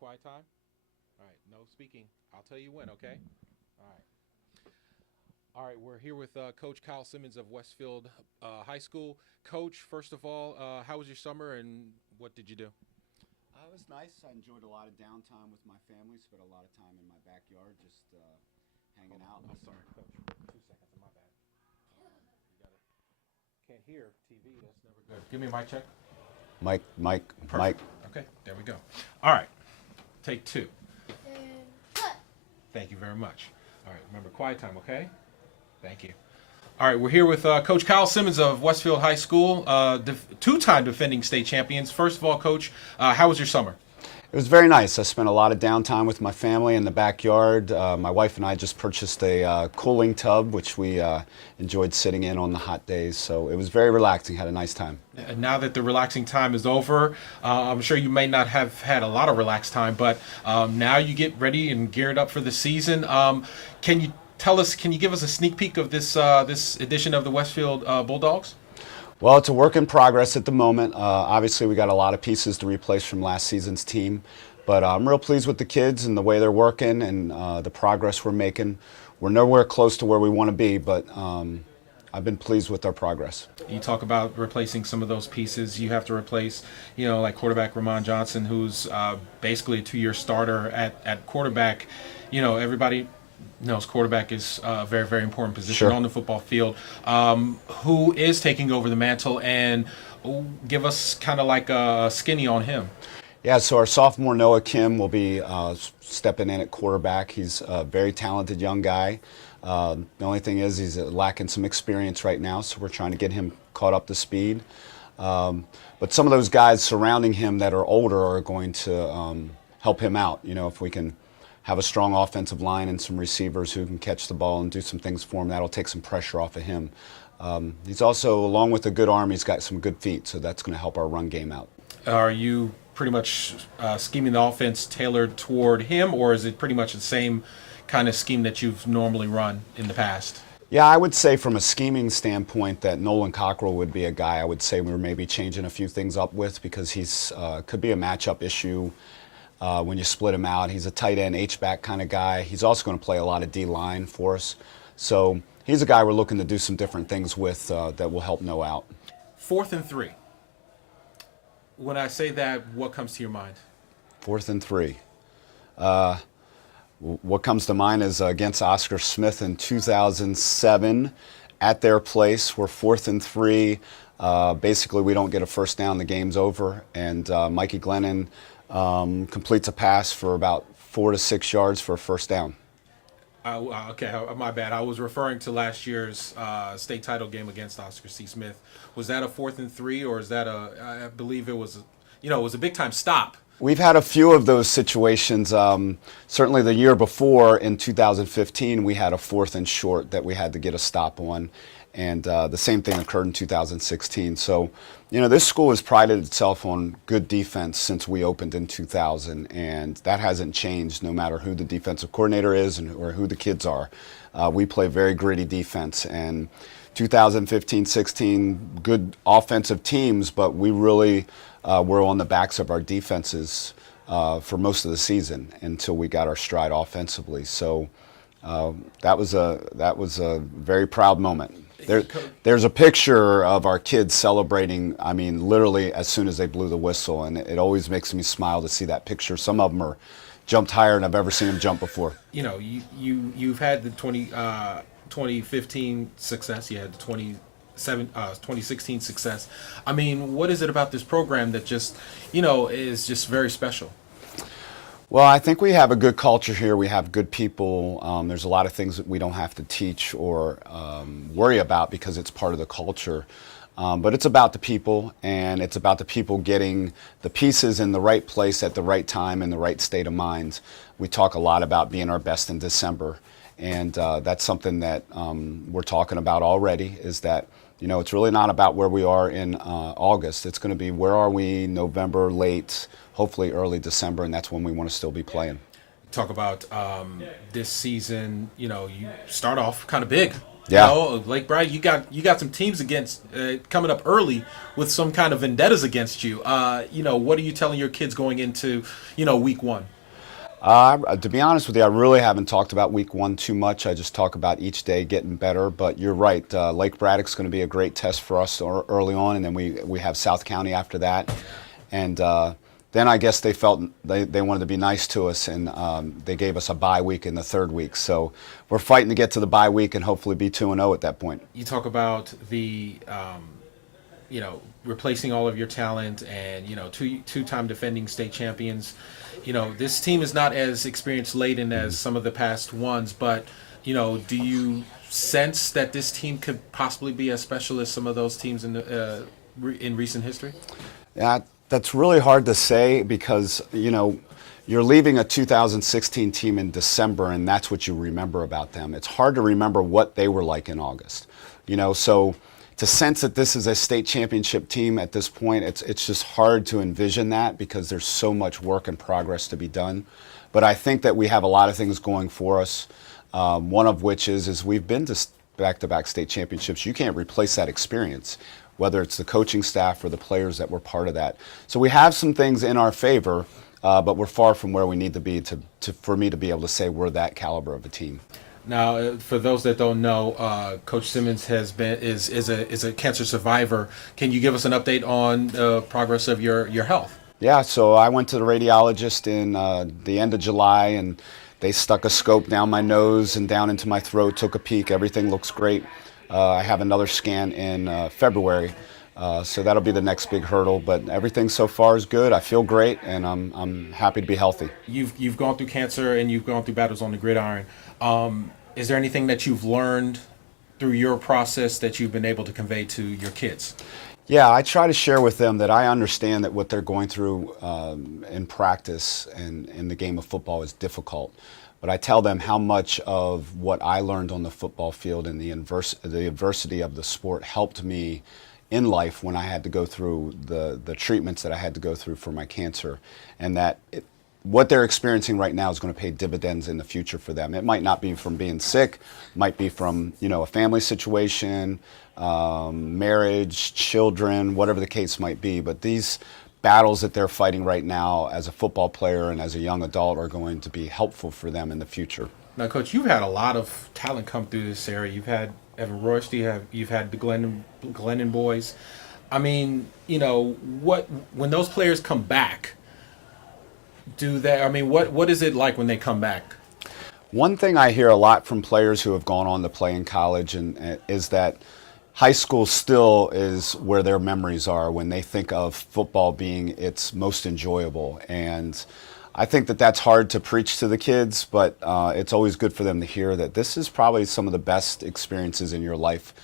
quiet time? All right, no speaking. I'll tell you when, okay? All right. All right, we're here with Coach Kyle Simmons of Westfield High School. Coach, first of all, how was your summer and what did you do? It was nice. I enjoyed a lot of downtime with my family. Spent a lot of time in my backyard, just hanging out. I'm sorry, Coach. 2 seconds, my bad. You got it. Can't hear TV. That's never good. Give me a mic check. Mike. Okay, there we go. All right, take two. And cut. Thank you very much. All right, remember quiet time, okay? Thank you. All right, we're here with Coach Kyle Simmons of Westfield High School, two-time defending state champions. First of all, Coach, how was your summer? It was very nice. I spent a lot of downtime with my family in the backyard. My wife and I just purchased a cooling tub, which we enjoyed sitting in on the hot days. So it was very relaxing. Had a nice time. And now that the relaxing time is over, I'm sure you may not have had a lot of relaxed time, but now you get ready and geared up for the season. Can you give us a sneak peek of this edition of the Westfield Bulldogs? Well, it's a work in progress at the moment. Obviously, we got a lot of pieces to replace from last season's team, but I'm real pleased with the kids and the way they're working and the progress we're making. We're nowhere close to where we want to be, but I've been pleased with our progress. You talk about replacing some of those pieces. You have to replace, like quarterback Ramon Johnson, who's basically a 2-year starter at quarterback. Everybody knows quarterback is a very, very important position Sure. on the football field. Who is taking over the mantle, and give us kind of like a skinny on him. Yeah, so our sophomore Noah Kim will be stepping in at quarterback. He's a very talented young guy. The only thing is he's lacking some experience right now, so we're trying to get him caught up to speed. But some of those guys surrounding him that are older are going to help him out. If we can have a strong offensive line and some receivers who can catch the ball and do some things for him, that'll take some pressure off of him. He's also, along with a good arm, he's got some good feet, so that's going to help our run game out. Are you pretty much scheming the offense tailored toward him, or is it pretty much the same kind of scheme that you've normally run in the past? Yeah, I would say from a scheming standpoint that Nolan Cockrell would be a guy I would say we're maybe changing a few things up with, because he's could be a matchup issue when you split him out. He's a tight end, H-back kind of guy. He's also going to play a lot of D-line for us. So he's a guy we're looking to do some different things with that will help Noah out. 4th and 3. When I say that, what comes to your mind? 4th and 3. What comes to mind is against Oscar Smith in 2007 at their place. We're 4th and 3. Basically, we don't get a first down. The game's over. And Mikey Glennon completes a pass for about 4 to 6 yards for a first down. Okay, my bad. I was referring to last year's state title game against Oscar C. Smith. Was that a 4th and 3, or is that I believe it was, it was a big time stop. We've had a few of those situations. Certainly the year before, in 2015, we had a 4th and short that we had to get a stop on. And the same thing occurred in 2016. So, this school has prided itself on good defense since we opened in 2000, and that hasn't changed no matter who the defensive coordinator is or who the kids are. We play very gritty defense, and 2015-16, good offensive teams, but we really were on the backs of our defenses for most of the season until we got our stride offensively. So that was a very proud moment. There's a picture of our kids celebrating, literally as soon as they blew the whistle, and it always makes me smile to see that picture. Some of them are jumped higher than I've ever seen them jump before. You've had the 2015 success, you had the 2016 success. What is it about this program that just, is just very special? Well, I think we have a good culture here. We have good people. There's a lot of things that we don't have to teach or worry about because it's part of the culture. But it's about the people, and it's about the people getting the pieces in the right place at the right time in the right state of mind. We talk a lot about being our best in December, and that's something that we're talking about already, is that it's really not about where we are in August. It's going to be where are we November, late, hopefully early December, and that's when we want to still be playing. Talk about this season, you start off kind of big. Yeah. You know, Lake Braddock, you got some teams against coming up early with some kind of vendettas against you. You know, what are you telling your kids going into, week one? To be honest with you, I really haven't talked about week one too much. I just talk about each day getting better. But you're right. Lake Braddock's going to be a great test for us early on, and then we have South County after that. And then I guess they felt they wanted to be nice to us, and they gave us a bye week in the third week. So we're fighting to get to the bye week and hopefully be 2-0 at that point. You talk about the, replacing all of your talent and, two-time defending state champions. This team is not as experience laden as some of the past ones, but, do you sense that this team could possibly be as special as some of those teams in recent history? Yeah, that's really hard to say because, you're leaving a 2016 team in December and that's what you remember about them. It's hard to remember what they were like in August. So to sense that this is a state championship team at this point, it's just hard to envision that because there's so much work and progress to be done. But I think that we have a lot of things going for us. One of which is we've been to back-to-back state championships. You can't replace that experience, whether it's the coaching staff or the players that were part of that. So we have some things in our favor, but we're far from where we need to be for me to be able to say we're that caliber of a team. Now, for those that don't know, Coach Simmons is a cancer survivor. Can you give us an update on the progress of your health? Yeah, so I went to the radiologist in the end of July, and they stuck a scope down my nose and down into my throat, took a peek. Everything looks great. I have another scan in February, so that'll be the next big hurdle. But everything so far is good. I feel great, and I'm happy to be healthy. You've gone through cancer and you've gone through battles on the gridiron. Is there anything that you've learned through your process that you've been able to convey to your kids? Yeah, I try to share with them that I understand that what they're going through in practice and in the game of football is difficult. But I tell them how much of what I learned on the football field and the adversity of the sport helped me in life when I had to go through the treatments that I had to go through for my cancer, and that what they're experiencing right now is going to pay dividends in the future for them. It might not be from being sick, might be from a family situation, marriage, children, whatever the case might be. But these battles that they're fighting right now as a football player and as a young adult are going to be helpful for them in the future. Now, Coach, you've had a lot of talent come through this area. You've had Evan Royce, you've had the Glennon boys. I mean, when those players come back, what is it like when they come back? One thing I hear a lot from players who have gone on to play in college is that high school still is where their memories are when they think of football being its most enjoyable. And I think that that's hard to preach to the kids, but it's always good for them to hear that this is probably some of the best experiences in your life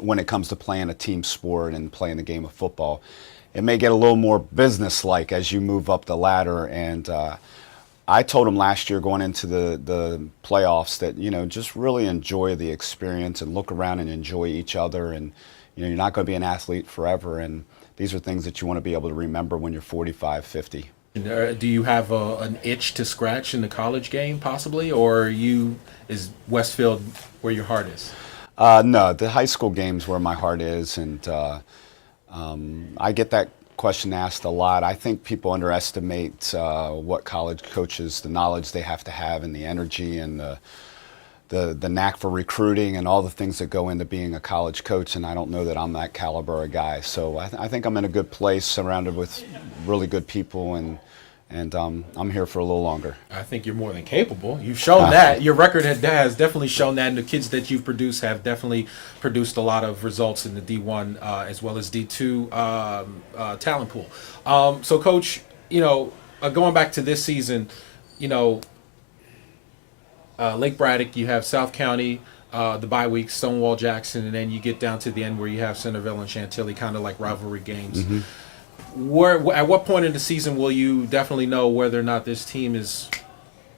when it comes to playing a team sport and playing the game of football. It may get a little more business-like as you move up the ladder, and I told them last year going into the playoffs that, just really enjoy the experience and look around and enjoy each other, and you're not going to be an athlete forever, and these are things that you want to be able to remember when you're 45, 50. Do you have an itch to scratch in the college game possibly, or is Westfield where your heart is? No, the high school game's where my heart is, and I get that question asked a lot. I think people underestimate what college coaches, the knowledge they have to have, and the energy and the knack for recruiting and all the things that go into being a college coach, and I don't know that I'm that caliber of guy. So I think I'm in a good place, surrounded with really good people, and I'm here for a little longer. I think you're more than capable. You've shown that. Your record has definitely shown that, and the kids that you've produced have definitely produced a lot of results in the D1 as well as D2 talent pool. So, Coach, going back to this season, Lake Braddock, you have South County, the bye week, Stonewall Jackson, and then you get down to the end where you have Centerville and Chantilly, kind of like rivalry games. Mm-hmm. At what point in the season will you definitely know whether or not this team is,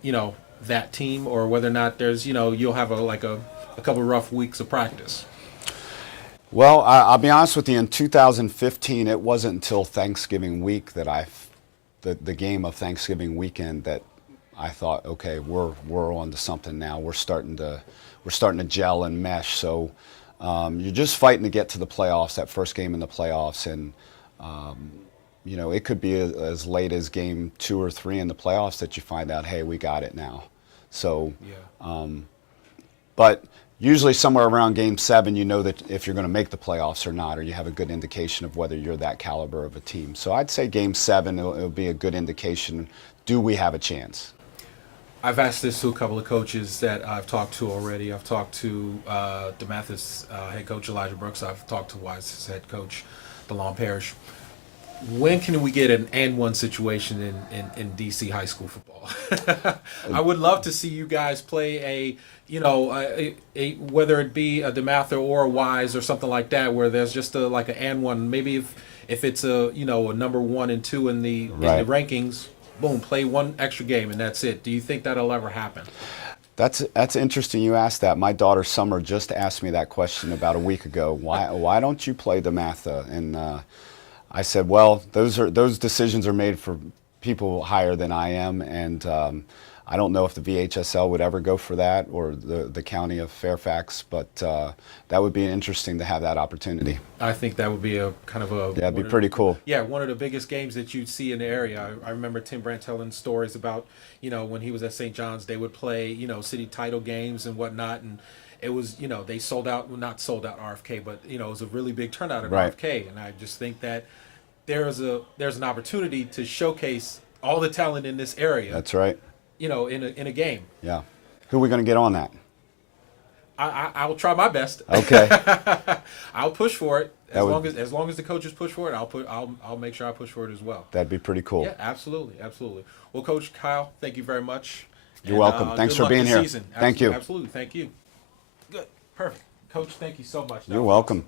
that team, or whether or not there's, you'll have a couple rough weeks of practice? Well, I'll be honest with you. In 2015, it wasn't until Thanksgiving week that the game of Thanksgiving weekend that I thought, okay, we're on to something now. we're starting to gel and mesh. So you're just fighting to get to the playoffs, that first game in the playoffs, and you know, it could be as late as game 2 or 3 in the playoffs that you find out, hey, we got it now. So, but usually somewhere around game 7, you know that if you're going to make the playoffs or not, or you have a good indication of whether you're that caliber of a team. So I'd say game 7, it'll be a good indication. Do we have a chance? I've asked this to a couple of coaches that I've talked to already. I've talked to DeMathis head coach Elijah Brooks. I've talked to Wise's head coach DeLon Parrish. When can we get an and one situation in DC high school football? I would love to see you guys play a whether it be a DeMatha or a Wise or something like that, where there's just like an and one. Maybe if it's a number 1 and 2 in the rankings, boom, play one extra game and that's it. Do you think that'll ever happen? That's interesting you asked that. My daughter Summer just asked me that question about a week ago. Why don't you play DeMatha? And I said, well, those decisions are made for people higher than I am, and I don't know if the VHSL would ever go for that, or the county of Fairfax, but that would be interesting to have that opportunity. I think that would be a kind of a... Yeah, it'd be pretty cool. Yeah, one of the biggest games that you'd see in the area. I remember Tim Brandt telling stories about, when he was at St. John's, they would play, city title games and whatnot, and it was, they sold out, well, not sold out RFK, but, it was a really big turnout at RFK, and I just think that there's an opportunity to showcase all the talent in this area. That's right. In a game. Yeah. Who are we going to get on that? I will try my best. Okay. I'll push for it as long as the coaches push for it. I'll make sure I push for it as well. That'd be pretty cool. Yeah, absolutely. Well, Coach Kyle, thank you very much. You're welcome. Thanks for being here. Thank you. Absolutely. Thank you. Good. Perfect. Coach, thank you so much. You're welcome.